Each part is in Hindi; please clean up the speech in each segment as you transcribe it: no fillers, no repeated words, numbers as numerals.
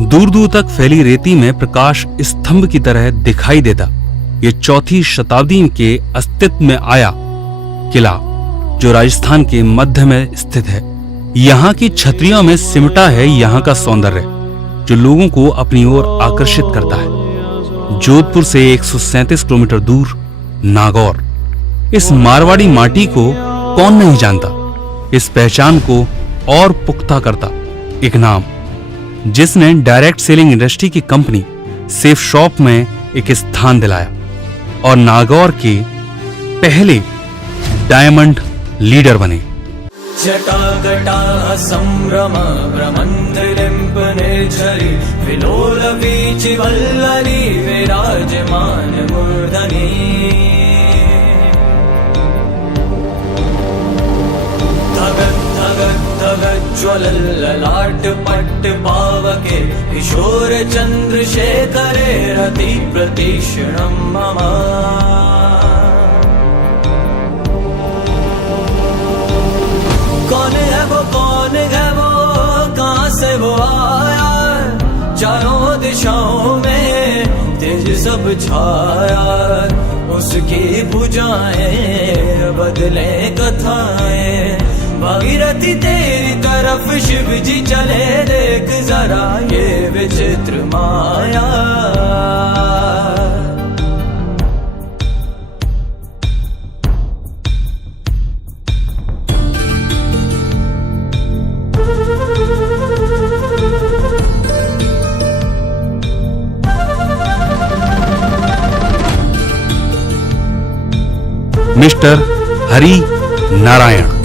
दूर दूर तक फैली रेती में प्रकाश स्तंभ की तरह दिखाई देता ये 4वीं शताब्दी के अस्तित्व में आया किला जो राजस्थान के मध्य में स्थित है। यहाँ की छतरियों में सिमटा है यहाँ का सौंदर्य जो लोगों को अपनी ओर आकर्षित करता है। जोधपुर से 137 किलोमीटर दूर नागौर। इस मारवाड़ी माटी को कौन नहीं जानता। इस पहचान को और पुख्ता करता एक नाम जिसने डायरेक्ट सेलिंग इंडस्ट्री की कंपनी सेफ शॉप में एक स्थान दिलाया और नागौर के पहले डायमंड लीडर बने। जटागटा संभ्रम भ्रमन्त्रिलिम्पने झरि विलोल वीचि वल्लरी विराजमान मूर्धनि धगत् धगत् धगत् ज्वलल्ललाट पट्ट पावके किशोर चन्द्रशेखरे रति प्रतीक्षणं मम। कौन है वो कहाँ से वो आया चारों दिशाओं में तेज सब छाया उसकी भुजाएं बदले कथाएं भागीरथी तेरी तरफ शिव जी चले देख जरा ये विचित्र माया। मिस्टर हरि नारायण।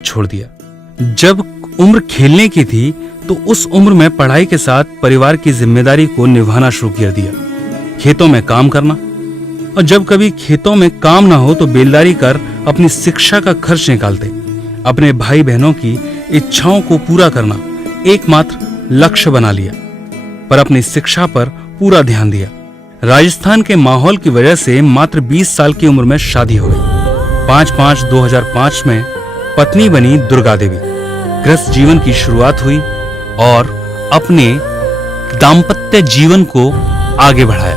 छोड़ दिया। जब उम्र खेलने की थी तो उस उम्र में पढ़ाई के साथ परिवार की जिम्मेदारी को निभाना शुरू कर दिया। खेतों में काम करना और जब कभी खेतों में काम ना हो तो बेलदारी कर अपनी शिक्षा का खर्च निकालते। अपने भाई बहनों की इच्छाओं को पूरा करना एकमात्र लक्ष्य बना लिया पर अपनी शिक्षा पर पूरा ध्यान दिया। राजस्थान के माहौल की वजह से मात्र 20 साल की उम्र में शादी हो गई। 5/5/2005 में पत्नी बनी दुर्गा देवी। गृहस्थ जीवन की शुरुआत हुई और अपने दाम्पत्य जीवन को आगे बढ़ाया।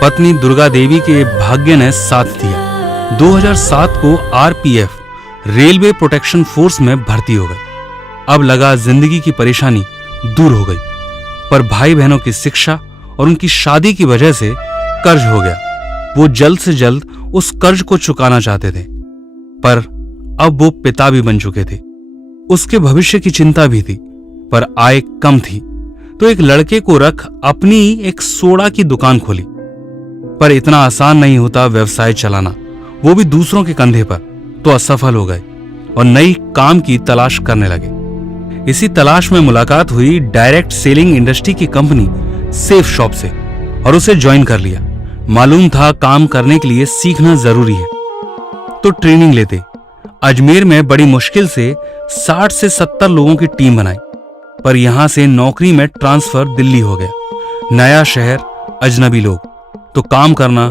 पत्नी दुर्गा देवी के भाग्य ने साथ दिया। 2007 को आरपीएफ रेलवे प्रोटेक्शन फोर्स में भर्ती हो गए। अब लगा जिंदगी की परेशानी दूर हो गई पर भाई बहनों की शिक्षा और उनकी शादी की वजह से कर्ज हो गया। वो जल्द से जल्द उस कर्ज को चुकाना चाहते थे पर अब वो पिता भी बन चुके थे। उसके भविष्य की चिंता भी थी पर आय कम थी तो एक लड़के को रख अपनी एक सोडा की दुकान खोली। पर इतना आसान नहीं होता व्यवसाय चलाना, वो भी दूसरों के कंधे पर। तो असफल हो गए और नई काम की तलाश करने लगे। इसी तलाश में मुलाकात हुई डायरेक्ट सेलिंग इंडस्ट्री की कंपनी सेफ शॉप से और उसे ज्वाइन कर लिया। मालूम था काम करने के लिए सीखना जरूरी है तो ट्रेनिंग लेते। अजमेर में बड़ी मुश्किल से 60 से 70 लोगों की टीम बनाई पर यहां से नौकरी में ट्रांसफर दिल्ली हो गया। नया शहर, अजनबी लोग, तो काम करना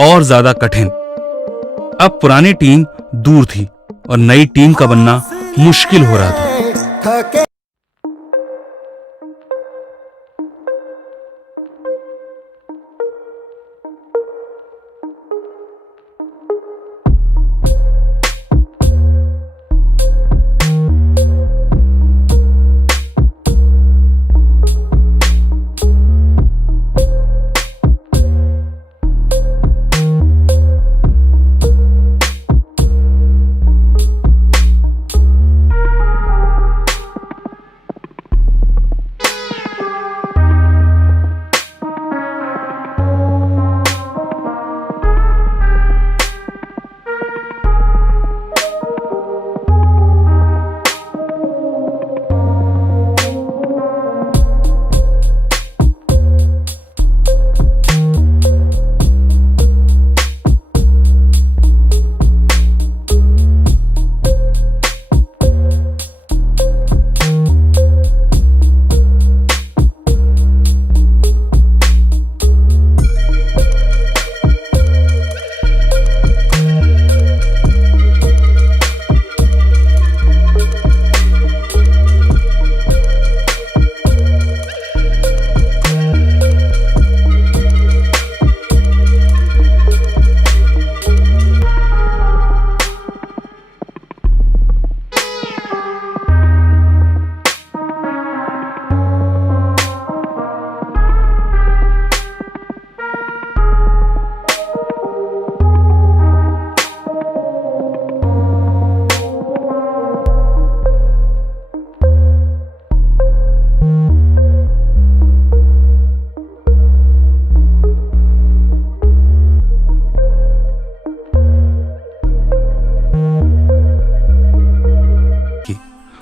और ज्यादा कठिन। अब पुरानी टीम दूर थी और नई टीम का बनना मुश्किल हो रहा था।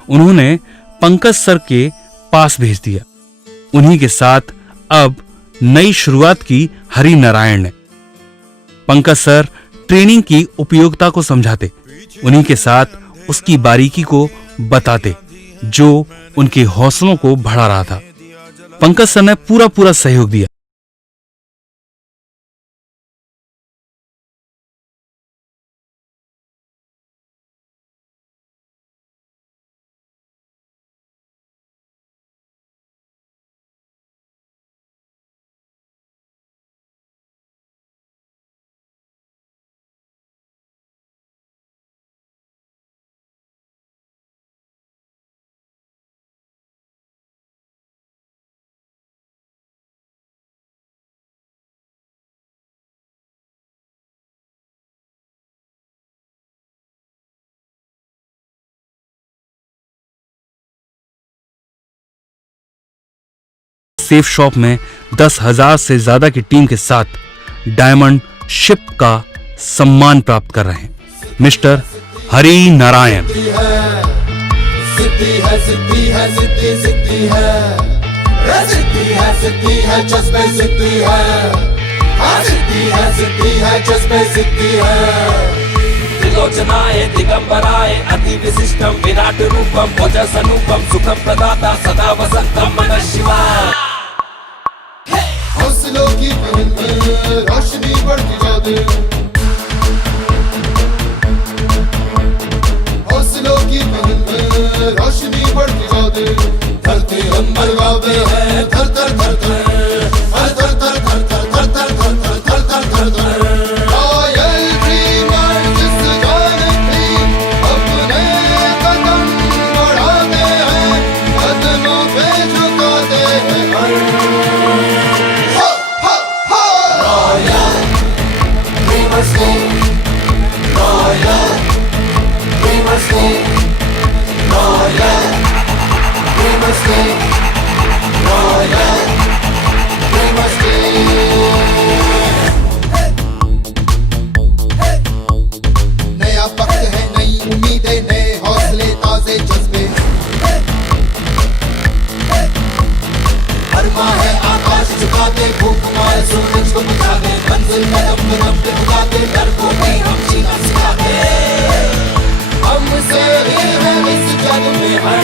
उन्होंने पंकज सर के पास भेज दिया। उन्हीं के साथ अब नई शुरुआत की हरि नारायण ने। पंकज सर ट्रेनिंग की उपयोगिता को समझाते, उन्हीं के साथ उसकी बारीकी को बताते जो उनके हौसलों को बढ़ा रहा था। पंकज सर ने पूरा सहयोग दिया। सेफ शॉप में 10,000 से ज्यादा की टीम के साथ डायमंड शिप का सम्मान प्राप्त कर रहे हैं मिस्टर हरि नारायण। सिद्धि है, सिद्धि है, सिद्धि सिद्धि है, सिद्धि है, सिद्धि है, जज्बे सिद्धि है, सिद्धि है, सिद्धि है, जज्बे सिद्धि है। त्रिलोचनाय दिगंबराय अति विशिष्टम विराट रूपम ओजस अनुपम सुखम प्रदाता सदा वसंतम नमः शिवाय। हौसलों की पहन में रोशनी बढ़ती जाती, हौसलों की पहन में रोशनी बढ़ती जाती। धरती अंबर गावे है धर धर धर धर धर धर धर धर धर धर धर धर धर धर धर। रॉयल ड्रीमर जिस जान भी अपने कदम बढ़ाते हैं, कदमों पे झुकाते हैं। नया वक्त है, नई उम्मीदें, नए हौसले, ताजे जज्बे। अरमा है आकाश झुकाते, भूख मारे सूरज को बुझाते, मंजिल कदम कदम पे बुलाते, डर को भी हम जीना सिखाते। हमसे ही है इस जग में हर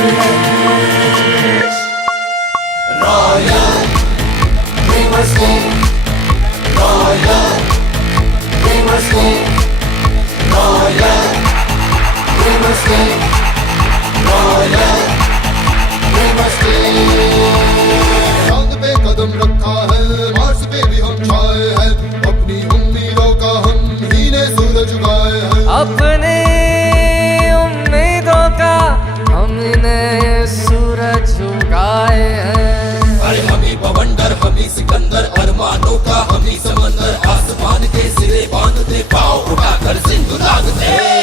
जागते